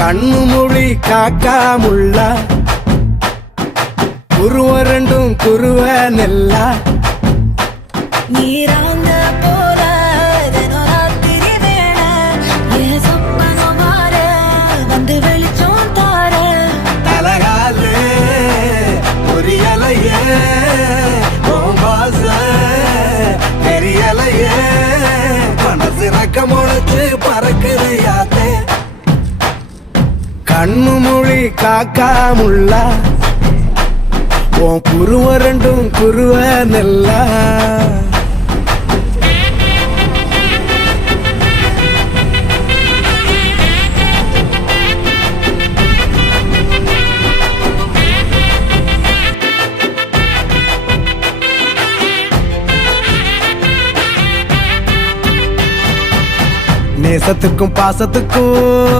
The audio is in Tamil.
கண்ணு மொழி காக்காமுள்ள குருவ ரெண்டும் குருவ நெல்லா நீராங்க போல தினராத்திரி வேண என் சொப்பனம் மாற வந்து வெளிச்சம் தார தலகாலே பொரியலையே ஓம்பாச தெரியலையே மனசு ரக்க முளைச்சு பறக்குதையாத்தே கண்ணு மொழி காக்காமுள்ள உன் குருவ ரெண்டும் குருவ நெல்லா நேசத்துக்கும் பாசத்துக்கும்